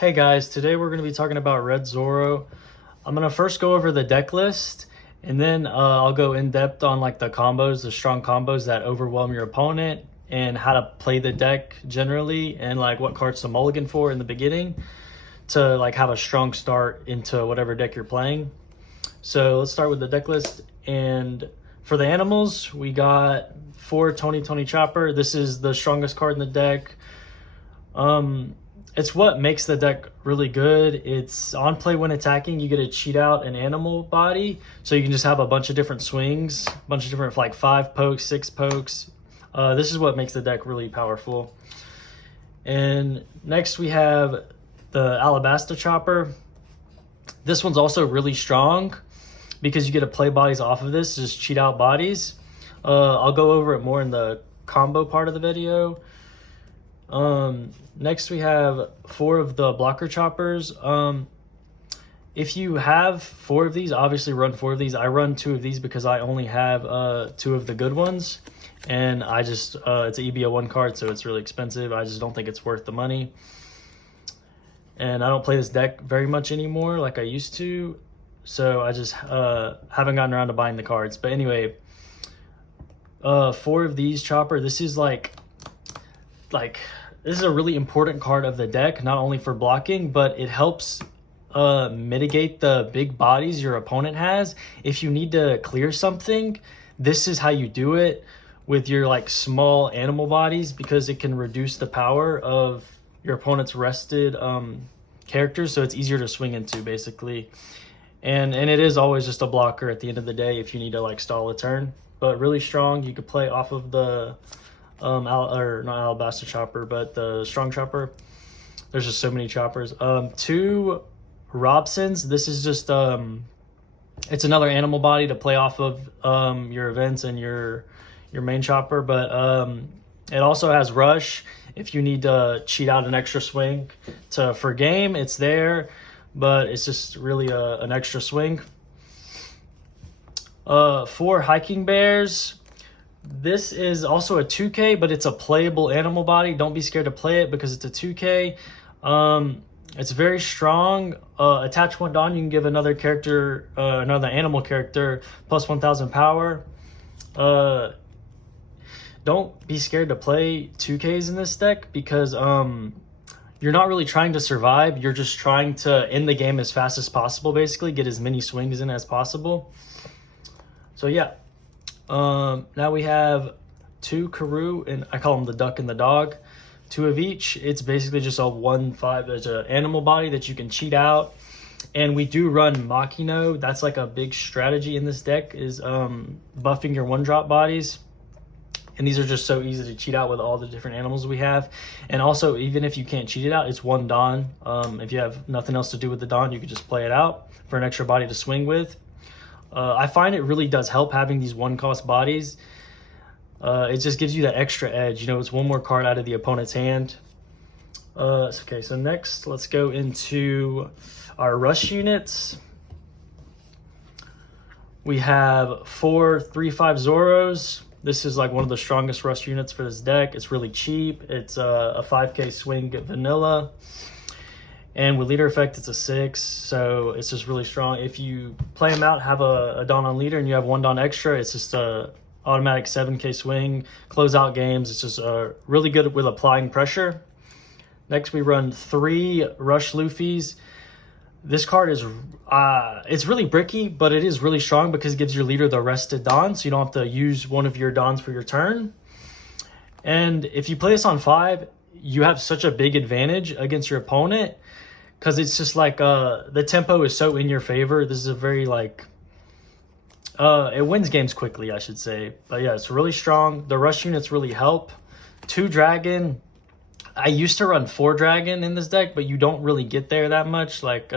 Hey guys, today we're going to be talking about Red Zoro. I'm going to first go over the deck list, and then I'll go in depth on like the combos, the strong combos that overwhelm your opponent, and how to play the deck generally, and like what cards to mulligan for in the beginning to like have a strong start into whatever deck you're playing. So let's start with the deck list. And for the animals, we got 4 Tony Chopper. This is the strongest card in the deck. It's what makes the deck really good. It's on play when attacking, you get to cheat out an animal body, so you can just have a bunch of different swings, a bunch of different like 5 pokes, 6 pokes. This is what makes the deck really powerful. And next we have the Alabasta Chopper. This one's also really strong because you get to play bodies off of this, just cheat out bodies. I'll go over it more in the combo part of the video. Next we have 4 of the blocker choppers. If you have 4 of these, obviously run 4 of these. I run 2 of these because I only have 2 of the good ones, and I just it's an EBO 1 card, so it's really expensive. I just don't think it's worth the money, and I don't play this deck very much anymore like I used to, so I just haven't gotten around to buying the cards. But anyway, 4 of these chopper. This is like this is a really important card of the deck, not only for blocking, but it helps mitigate the big bodies your opponent has. If you need to clear something, this is how you do it with your like small animal bodies, because it can reduce the power of your opponent's rested characters, so it's easier to swing into basically. And it is always just a blocker at the end of the day if you need to like stall a turn, but really strong. You could play off of the not Alabasta Chopper, but the strong chopper. There's just so many choppers. 2 Robsons. This is just it's another animal body to play off of your events and your main chopper, but it also has rush if you need to cheat out an extra swing for game. It's there, but it's just really an extra swing. 4 hiking bears. This is also a 2K, but it's a playable animal body. Don't be scared to play it because it's a 2K. It's very strong. Attach 1 Dawn, you can give another character, another animal character, plus 1000 power. Don't be scared to play 2Ks in this deck because you're not really trying to survive. You're just trying to end the game as fast as possible, basically. Get as many swings in as possible. So yeah. Now we have 2 Karoo, and I call them the duck and the dog. 2 of each. It's basically just a 1/5. There's an animal body that you can cheat out, and we do run Makino. That's like a big strategy in this deck, is buffing your 1-drop bodies. And these are just so easy to cheat out with all the different animals we have. And also, even if you can't cheat it out, it's 1 Dawn. If you have nothing else to do with the Dawn, you could just play it out for an extra body to swing with. I find it really does help having these 1-cost bodies. It just gives you that extra edge. You know, it's 1 more card out of the opponent's hand. Okay, so next, let's go into our rush units. We have 4 3/5 Zoros. This is like one of the strongest rush units for this deck. It's really cheap. It's a 5K swing vanilla. And with leader effect, it's a 6, so it's just really strong. If you play them out, have a Dawn on leader, and you have 1 Dawn extra, it's just a automatic 7K swing, close out games. It's just really good with applying pressure. Next, we run 3 Rush Luffys. This card is it's really bricky, but it is really strong because it gives your leader the rested Dawn, so you don't have to use one of your Dawns for your turn. And if you play this on 5, you have such a big advantage against your opponent, because it's just like the tempo is so in your favor. This is a very like it wins games quickly, I should say. But yeah, it's really strong. The rush units really help. 2 Dragon. I used to run 4 Dragon in this deck, but you don't really get there that much. Like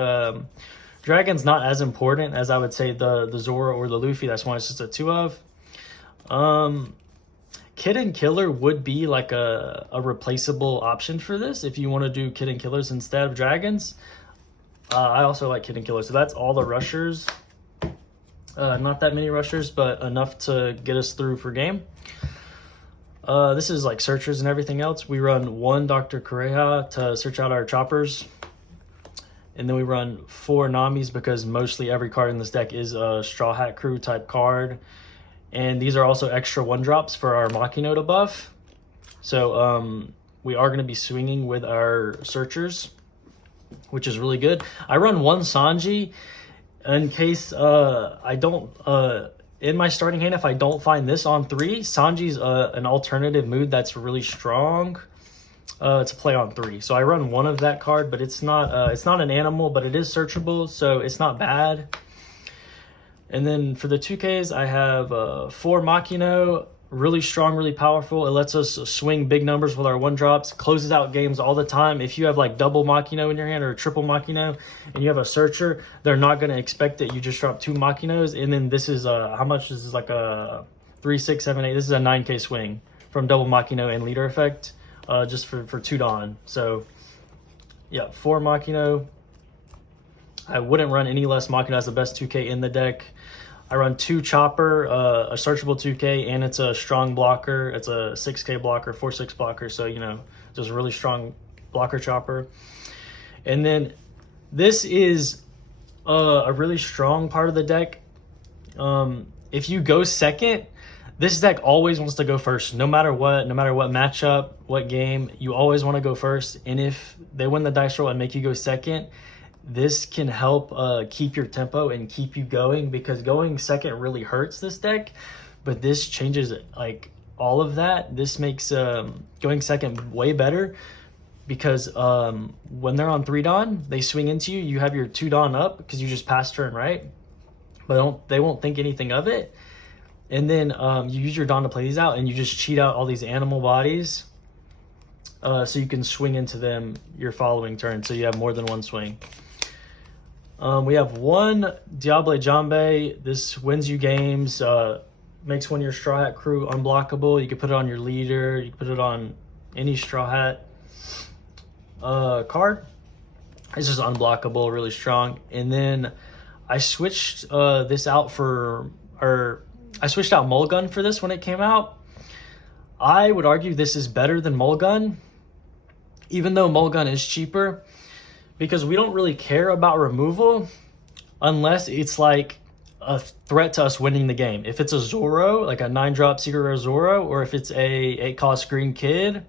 Dragon's not as important as I would say the Zoro or the Luffy. That's why it's just a 2 of. Kid and Killer would be like a replaceable option for this if you want to do Kid and Killers instead of Dragons. I also like Kid and Killer. So that's all the rushers. Not that many rushers, but enough to get us through for game. This is like searchers and everything else. We run 1 Dr. Correja to search out our choppers. And then we run 4 Namis because mostly every card in this deck is a Straw Hat Crew type card. And these are also extra 1-drops for our Machino to buff. So we are going to be swinging with our Searchers, which is really good. I run 1 Sanji in case I don't... in my starting hand, if I don't find this on 3, Sanji's an alternative mood that's really strong to play on 3. So I run 1 of that card, but it's not an animal, but it is searchable, so it's not bad. And then for the 2Ks, I have 4 Machino, really strong, really powerful. It lets us swing big numbers with our 1-drops, closes out games all the time. If you have like double Machino in your hand or a triple Machino and you have a Searcher, they're not going to expect that you just drop 2 Machinos. And then this is how much? This is like a 3, 6, 7, 8. This is a 9K swing from double Machino and leader effect, just for 2 Dawn. So yeah, 4 Machino. I wouldn't run any less Machino. That's the best 2K in the deck. I run 2 Chopper, a searchable 2K, and it's a strong blocker. It's a 6K blocker, 4/6 blocker. So, you know, just a really strong blocker Chopper. And then this is a really strong part of the deck. If you go second, this deck always wants to go first, no matter what matchup, what game, you always want to go first. And if they win the dice roll and make you go second, this can help keep your tempo and keep you going, because going second really hurts this deck, but this changes it, like all of that. This makes going second way better, because when they're on 3 Dawn, they swing into you, you have your 2 Dawn up because you just passed turn, right? But they won't think anything of it. And then you use your Dawn to play these out, and you just cheat out all these animal bodies, so you can swing into them your following turn, so you have more than 1 swing. We have 1 Diable Jambe. This wins you games, makes one of your Straw Hat Crew unblockable. You can put it on your leader. You can put it on any Straw Hat card. It's just unblockable, really strong. And then I switched this out I switched out Mulligan for this when it came out. I would argue this is better than Mulligan, even though Mulligan is cheaper, because we don't really care about removal unless it's like a threat to us winning the game. If it's a Zoro, like a 9-drop Secret Rare Zoro, or if it's a 8-cost Green Kid,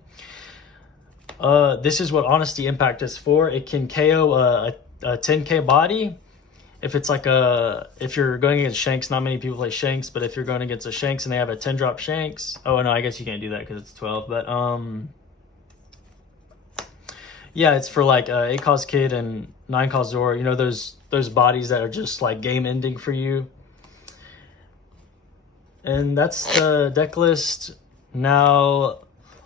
this is what Honesty Impact is for. It can KO a 10K body. If it's like if you're going against Shanks, not many people play Shanks, but if you're going against a Shanks and they have a 10-drop Shanks, oh no, I guess you can't do that because it's 12, but yeah, it's for like 8-cost Kid and 9-cost Zoro. You know, those bodies that are just like game ending for you. And that's the deck list. Now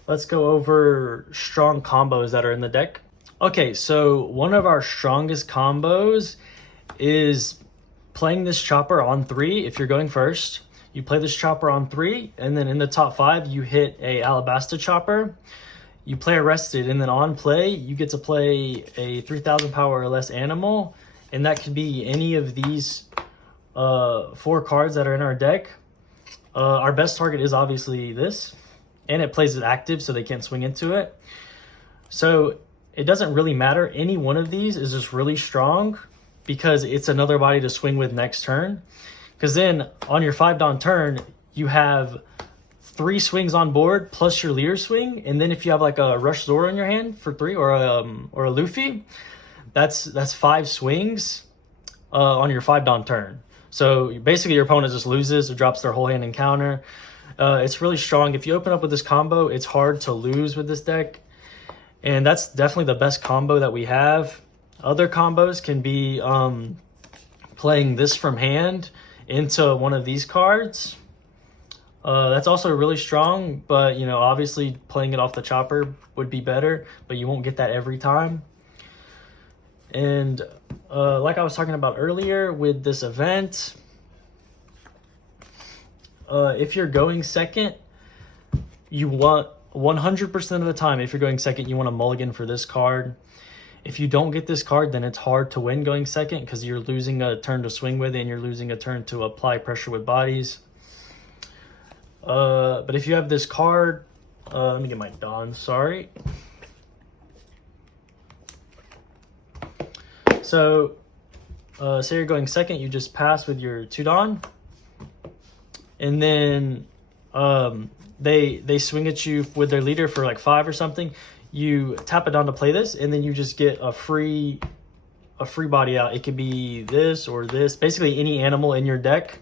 let's go over strong combos that are in the deck. Okay, so one of our strongest combos is playing this Chopper on 3. If you're going first, you play this Chopper on 3, and then in the top 5 you hit a Alabasta Chopper. You play Arrested, and then on play, you get to play a 3,000 power or less animal, and that could be any of these 4 cards that are in our deck. Our best target is obviously this, and it plays it active, so they can't swing into it. So it doesn't really matter. Any one of these is just really strong, because it's another body to swing with next turn. Because then on your 5 Dawn turn, you have 3 swings on board plus your leader swing, and then if you have like a Rush Zoro in your hand for 3, or a Luffy, that's 5 swings on your 5 Dawn turn. So basically your opponent just loses or drops their whole hand in counter. It's really strong. If you open up with this combo, it's hard to lose with this deck, and that's definitely the best combo that we have. Other combos can be playing this from hand into one of these cards. That's also really strong, but you know, obviously playing it off the Chopper would be better, but you won't get that every time. And like I was talking about earlier with this event, if you're going second, you want 100% of the time, if you're going second, you want a mulligan for this card. If you don't get this card, then it's hard to win going second, because you're losing a turn to swing with, and you're losing a turn to apply pressure with bodies. But if you have this card, let me get my Dawn, sorry. So say you're going second, you just pass with your 2 Don, and then they swing at you with their leader for like 5 or something. You tap it Don to play this, and then you just get a free body out. It could be this or this, basically any animal in your deck.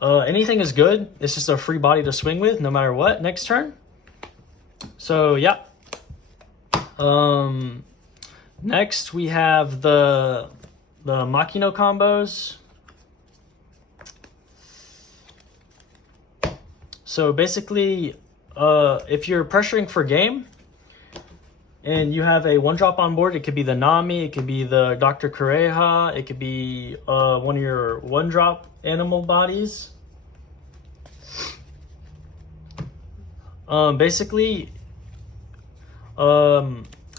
Anything is good. It's just a free body to swing with no matter what next turn. So yeah. Next we have the Makino combos. So basically, if you're pressuring for game and you have a 1-drop on board, it could be the Nami, it could be the Dr. Kureha, it could be one of your 1-drop animal bodies. Basically,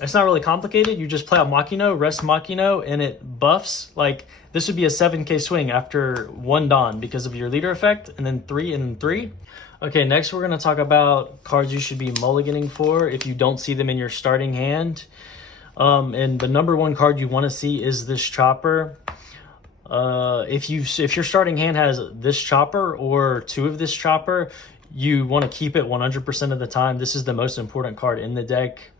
it's not really complicated. You just play out Makino, rest Makino, and it buffs. Like, this would be a 7k swing after 1 Don because of your leader effect, and then 3 and then 3. Okay, next we're going to talk about cards you should be mulliganing for if you don't see them in your starting hand. And the number 1 card you want to see is this Chopper. If your starting hand has this Chopper or 2 of this Chopper, you want to keep it 100% of the time. This is the most important card in the deck.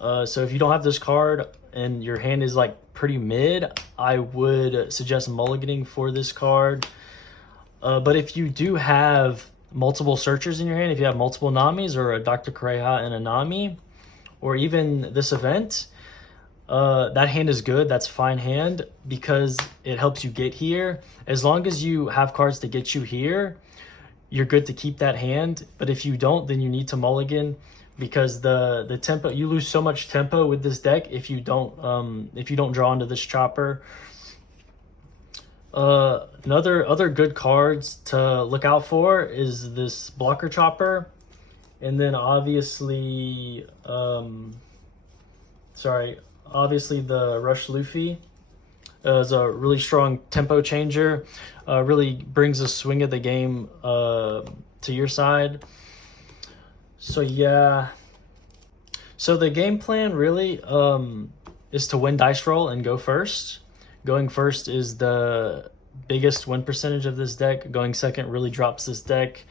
So if you don't have this card and your hand is like pretty mid, I would suggest mulliganing for this card. But if you do have multiple searchers in your hand, if you have multiple Namis or a Dr. Kureha and a Nami, or even this event, that hand is good. That's fine hand because it helps you get here. As long as you have cards to get you here, you're good to keep that hand. But if you don't, then you need to mulligan because the tempo, you lose so much tempo with this deck if you don't draw into this Chopper. Other good cards to look out for is this Blocker Chopper, and then obviously the Rush Luffy is a really strong tempo changer. Really brings the swing of the game to your side. So yeah. So the game plan really is to win dice roll and go first. Going first is the biggest win percentage of this deck. Going second really drops this deck.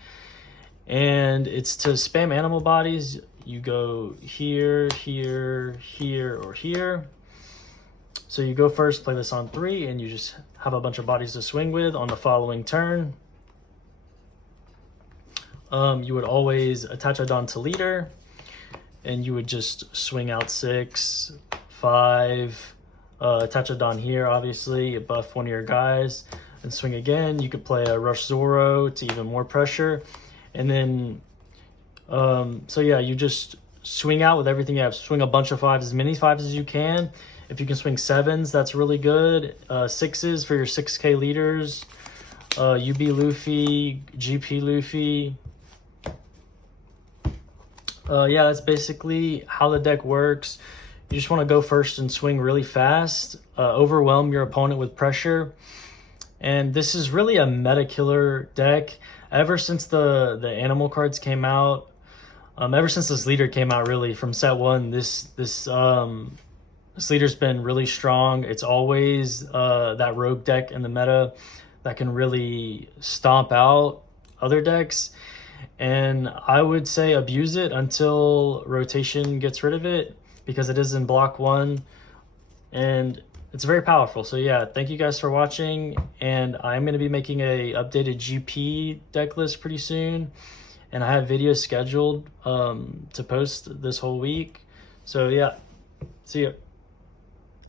And it's to spam animal bodies. You go here, here, here, or here. So you go first, play this on 3, and you just have a bunch of bodies to swing with on the following turn. You would always attach a Don to leader, and you would just swing out 6, 5, attach a Don here, obviously, buff one of your guys, and swing again. You could play a Rush Zoro to even more pressure. And then, so yeah, you just swing out with everything you have. Swing a bunch of 5s, as many 5s as you can. If you can swing 7s, that's really good. 6s for your 6k leaders. UB Luffy, GP Luffy. Yeah, that's basically how the deck works. You just want to go first and swing really fast. Overwhelm your opponent with pressure. And this is really a meta killer deck. Ever since the animal cards came out, ever since this leader came out, really, from set 1, this leader's been really strong. It's always that rogue deck in the meta that can really stomp out other decks. And I would say abuse it until rotation gets rid of it, because it is in block 1 and it's very powerful. So yeah, thank you guys for watching, and I'm going to be making a updated GP deck list pretty soon, and I have videos scheduled to post this whole week. So yeah, see ya.